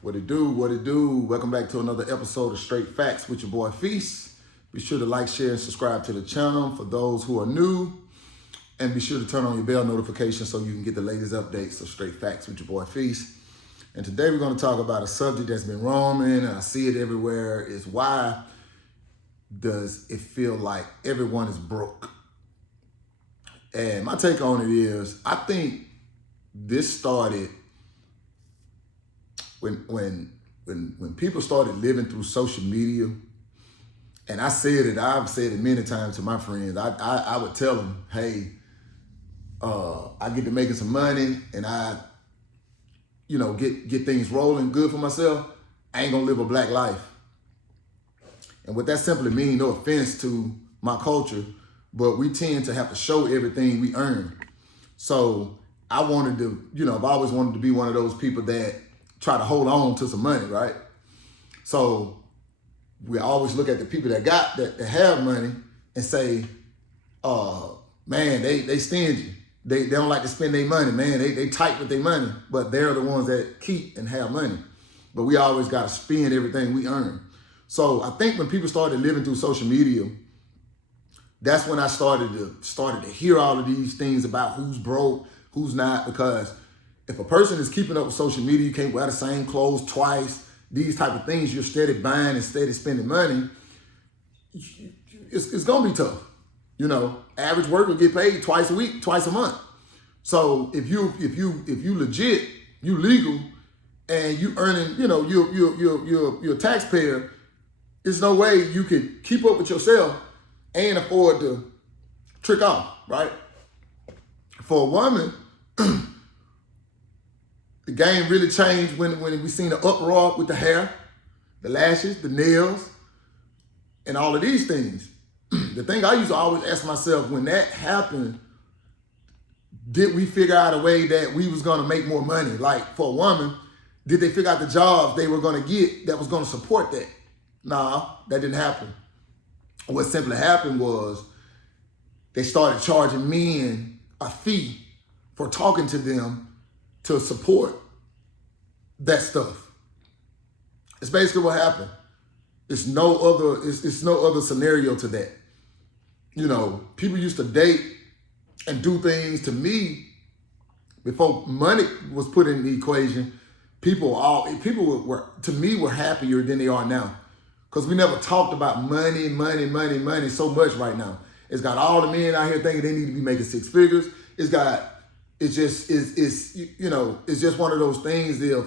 What it do, what it do. Welcome back to another episode of Straight Facts with your boy Feast. Be sure to like, share, and subscribe to the channel for those who are new. And be sure to turn on your bell notification so you can get the latest updates of Straight Facts with your boy Feast. And today we're going to talk about a subject that's been roaming, and I see it everywhere, is why does it feel like everyone is broke? And my take on it is, I think this started when people started living through social media. And I've said it many times to my friends. I would tell them, hey, I get to making some money and I, get things rolling good for myself. I ain't gonna live a black life. And what that simply means, no offense to my culture, but we tend to have to show everything we earn. So I wanted to, I've always wanted to be one of those people that try to hold on to some money, right? So we always look at the people that have money and say, man, they stingy. They don't like to spend their money, man. They tight with their money, but they're the ones that keep and have money. But we always got to spend everything we earn. So I think when people started living through social media, that's when I started to hear all of these things about who's broke, who's not, because if a person is keeping up with social media, you can't wear the same clothes twice, these type of things, you're steady buying and steady spending money, it's going to be tough. Average worker get paid twice a week, twice a month. So if you legit, you legal, and you earning, you're a taxpayer, there's no way you could keep up with yourself and afford to trick off, right? For a woman, the game really changed when we seen the uproar with the hair, the lashes, the nails, and all of these things. The thing I used to always ask myself, when that happened, did we figure out a way that we was gonna make more money? Like for a woman, did they figure out the jobs they were gonna get that was gonna support that? Nah, that didn't happen. What simply happened was they started charging men a fee for talking to them to support that stuff. It's basically what happened. It's no other scenario to that. People used to date and do things. To me, before money was put in the equation, people were happier than they are now. Because we never talked about money so much right now. It's got all the men out here thinking they need to be making six figures. It's just one of those things. If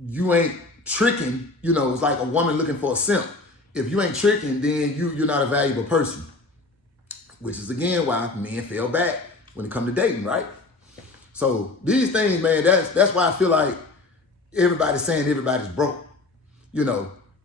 you ain't tricking, it's like a woman looking for a simp. If you ain't tricking, then you're not a valuable person. Which is again why men fell back when it comes to dating, right? So these things, man, that's why I feel like everybody's saying everybody's broke.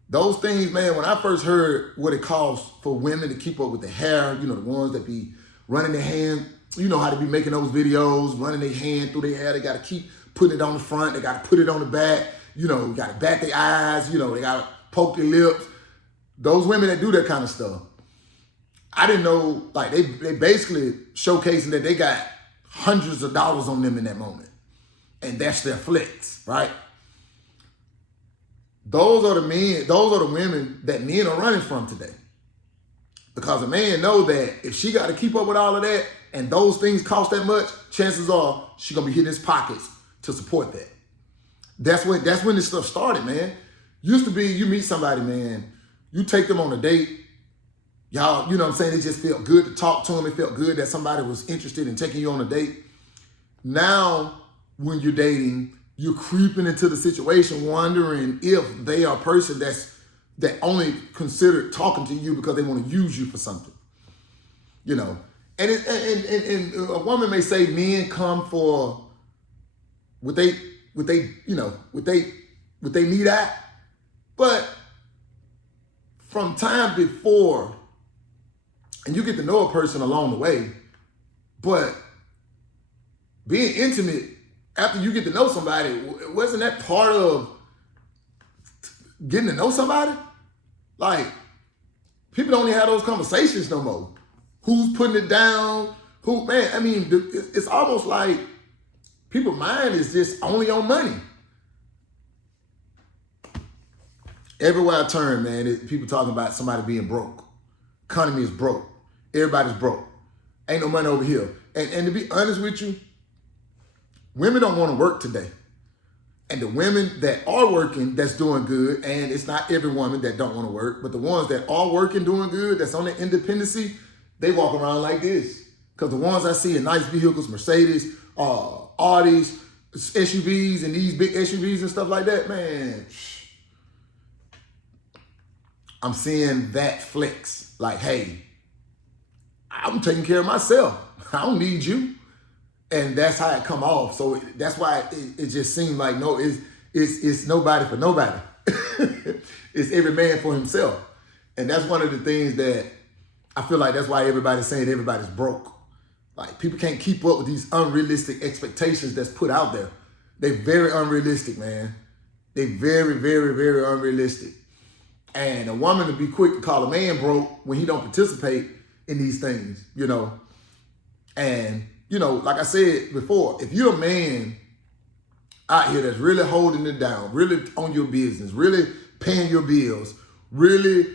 Those things, man, when I first heard what it costs for women to keep up with the hair, the ones that be running their hand, how to be making those videos, running their hand through their hair. They got to keep putting it on the front. They got to put it on the back. Got to back their eyes. They got to poke their lips. Those women that do that kind of stuff, I didn't know, like they basically showcasing that they got hundreds of dollars on them in that moment. And that's their flex, right? Those are the women that men are running from today. Because a man know that if she got to keep up with all of that and those things cost that much, chances are she gonna be hitting his pockets to support that. That's when this stuff started, man. Used to be you meet somebody, man, you take them on a date, y'all, it just felt good to talk to them. It felt good that somebody was interested in taking you on a date. Now, when you're dating, you're creeping into the situation wondering if they are a person that only considered talking to you because they want to use you for something, And a woman may say men come for what they need at, but from time before, and you get to know a person along the way, but being intimate after you get to know somebody, wasn't that part of getting to know somebody? Like, people don't even have those conversations no more. Who's putting it down? It's almost like people's mind is just only on money. Everywhere I turn, man, people talking about somebody being broke. Economy is broke. Everybody's broke. Ain't no money over here. And to be honest with you, women don't want to work today. And the women that are working, that's doing good, and it's not every woman that don't want to work, but the ones that are working, doing good, that's on their independency, they walk around like this. Because the ones I see in nice vehicles, Mercedes, Audis, SUVs, and these big SUVs and stuff like that, man, I'm seeing that flex. Like, hey, I'm taking care of myself. I don't need you. And that's how it come off. So that's why it just seemed like, no, it's nobody for nobody. It's every man for himself. And that's one of the things that I feel like that's why everybody's saying everybody's broke. Like, people can't keep up with these unrealistic expectations that's put out there. They're very unrealistic, man. They're very, very, very unrealistic. And a woman to be quick to call a man broke when he don't participate in these things, you know. And, you know, like I said before, if you're a man out here that's really holding it down, really on your business, really paying your bills, really,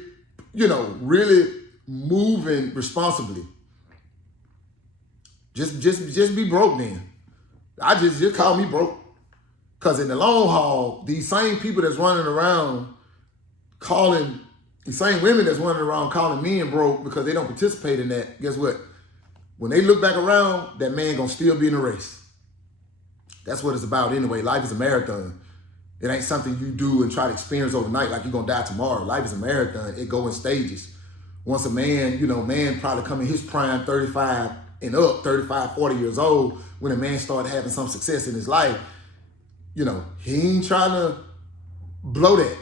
you know, really moving responsibly, just be broke then. I just call me broke. Because in the long haul, these same people that's running around calling, the same women that's running around calling men broke because they don't participate in that, guess what? When they look back around, that man gonna still be in the race. That's what it's about anyway. Life is a marathon. It ain't something you do and try to experience overnight like you're gonna die tomorrow. Life is a marathon. It go in stages. Once a man, you know, man probably come in his prime 35 and up, 35, 40 years old, when a man started having some success in his life, you know, he ain't trying to blow that.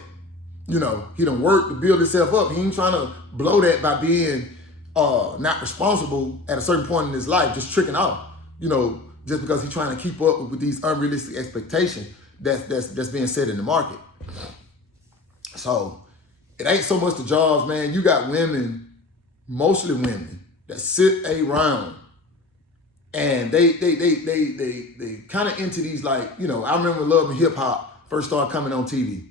You know, he done work to build himself up. He ain't trying to blow that by being not responsible at a certain point in his life, just tricking off, you know, just because he's trying to keep up with these unrealistic expectations that's being set in the market. So it ain't so much the jobs, man. You got women, mostly women, that sit around and they kind of into these, like, you know, I remember when Love and Hip Hop first started coming on TV.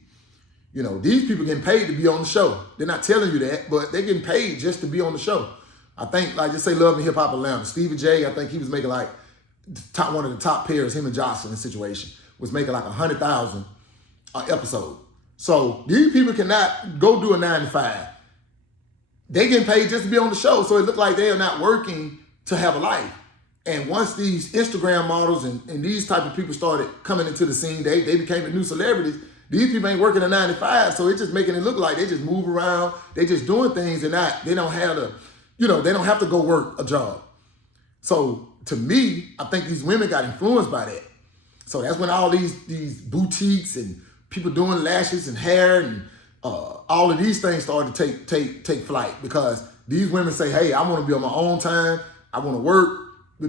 You know, these people getting paid to be on the show. They're not telling you that, but they're getting paid just to be on the show. I think, like, just say Love and Hip Hop Atlanta. Stevie J, I think he was making like one of the top pairs, him and Jocelyn situation, was making like $100,000 an episode. So these people cannot go do a 9 to 5. They getting paid just to be on the show. So it looked like they are not working to have a life. And once these Instagram models and these type of people started coming into the scene, they became the new celebrities. These people ain't working a 9 to 5, so it's just making it look like they just move around, they just doing things and they don't have to, you know, they don't have to go work a job. So to me, I think these women got influenced by that. So that's when all these boutiques and people doing lashes and hair and all of these things started to take flight, because these women say, hey, I want to be on my own time, I want to work,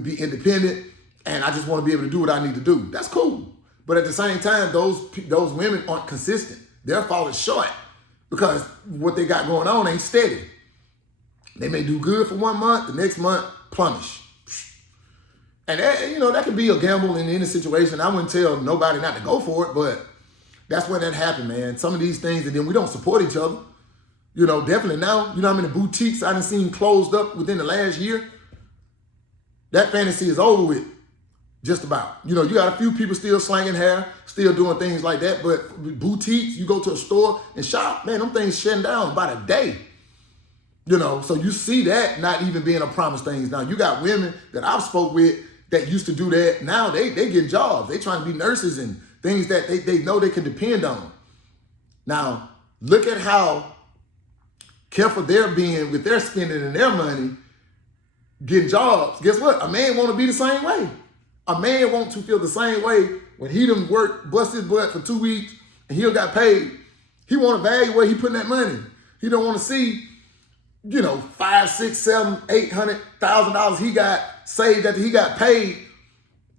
be independent, and I just want to be able to do what I need to do. That's cool. But at the same time, those women aren't consistent. They're falling short because what they got going on ain't steady. They may do good for 1 month, the next month, plumage. And that, you know, that can be a gamble in any situation. I wouldn't tell nobody not to go for it, but that's when that happened, man. Some of these things, and then we don't support each other. You know, definitely now, you know how many boutiques I done seen closed up within the last year? That fantasy is over with. Just about. You know, you got a few people still slanging hair, still doing things like that, but boutiques, you go to a store and shop, man, them things shutting down by the day. You know, so you see that not even being a promise things. Now, you got women that I've spoke with that used to do that. Now they getting jobs. They trying to be nurses and things that they know they can depend on. Now, look at how careful they're being with their spending and their money, getting jobs. Guess what? A man want to be the same way. A man wants to feel the same way when he done worked, bust his butt for 2 weeks, and he got paid. He want to value where he putting that money. He don't want to see, you know, $500,000, $600,000, $700,000, $800,000 he got saved that he got paid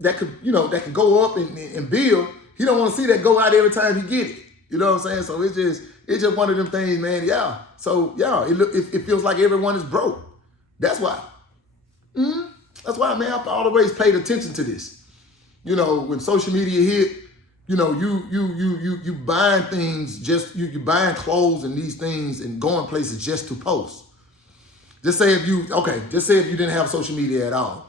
that could, you know, that could go up and build. He don't want to see that go out every time he get it. You know what I'm saying? So it's just one of them things, man. Yeah. So yeah, it feels like everyone is broke. That's why. That's why, man, I've always paid attention to this. You know, when social media hit, you buying things just you buying clothes and these things and going places just to post. Just say if you didn't have social media at all,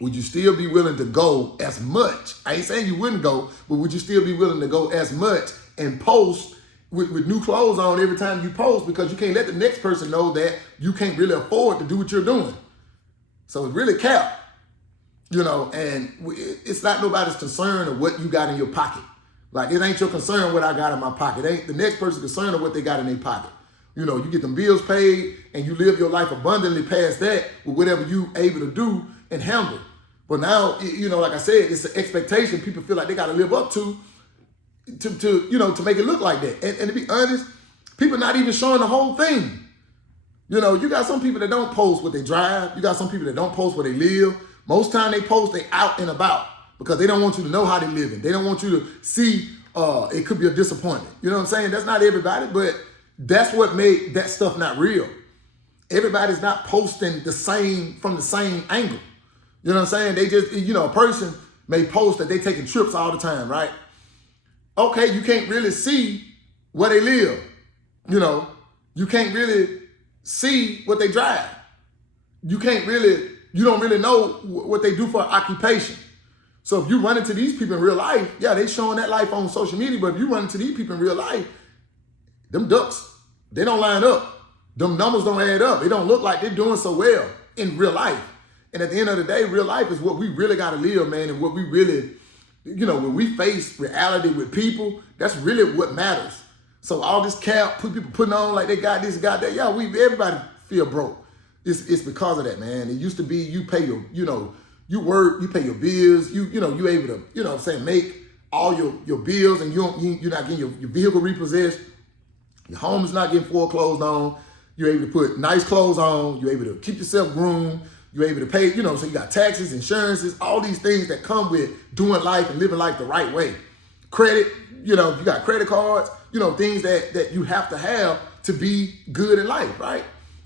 would you still be willing to go as much? I ain't saying you wouldn't go, but would you still be willing to go as much and post with new clothes on every time you post, because you can't let the next person know that you can't really afford to do what you're doing. So it's really cap. And it's not nobody's concern of what you got in your pocket. Like, it ain't your concern what I got in my pocket. It ain't the next person's concern of what they got in their pocket. You get them bills paid and you live your life abundantly past that with whatever you able to do and handle. But now, like I said, it's an expectation people feel like they got to live up to make it look like that. And to be honest, people not even showing the whole thing. You got some people that don't post what they drive. You got some people that don't post where they live. Most time they post, they out and about because they don't want you to know how they're living. They don't want you to see, it could be a disappointment. You know what I'm saying? That's not everybody, but that's what made that stuff not real. Everybody's not posting from the same angle. You know what I'm saying? They just, a person may post that they taking trips all the time, right? Okay, you can't really see where they live. You can't really see what they drive. You don't really know what they do for occupation. So if you run into these people in real life, yeah, they showing that life on social media, but if you run into these people in real life, them ducks, they don't line up. Them numbers don't add up. They don't look like they're doing so well in real life. And at the end of the day, real life is what we really got to live, man, and what we really, when we face reality with people, that's really what matters. So all this cap, people putting on like they got this, got that, everybody feel broke. It's because of that, man. It used to be you pay your, you work, you pay your bills, you able to, make all your bills, and you're not getting your vehicle repossessed. Your home is not getting foreclosed on. You're able to put nice clothes on. You're able to keep yourself groomed. You're able to pay, so you got taxes, insurances, all these things that come with doing life and living life the right way. Credit, you got credit cards, things that you have to have to be good in life, right?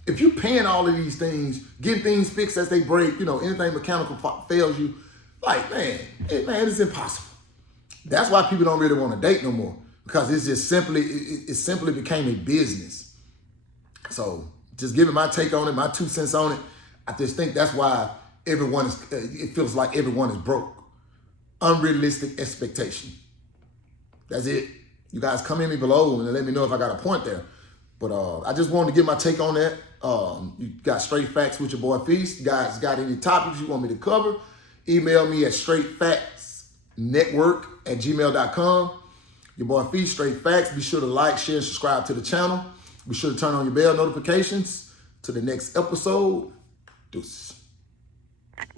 If you're paying all of these things, getting things fixed as they break, anything mechanical fails you, it's impossible. That's why people don't really want to date no more, because it simply became a business. So just giving my take on it, my 2 cents on it, I just think that's why it feels like everyone is broke. Unrealistic expectation. That's it. You guys come in me below and let me know if I got a point there. But I just wanted to get my take on that. You got Straight Facts with your boy Feast. You guys got any topics you want me to cover? Email me at straightfactsnetwork@gmail.com. Your boy Feast, Straight Facts. Be sure to like, share, and subscribe to the channel. Be sure to turn on your bell notifications. To the next episode. Deuces.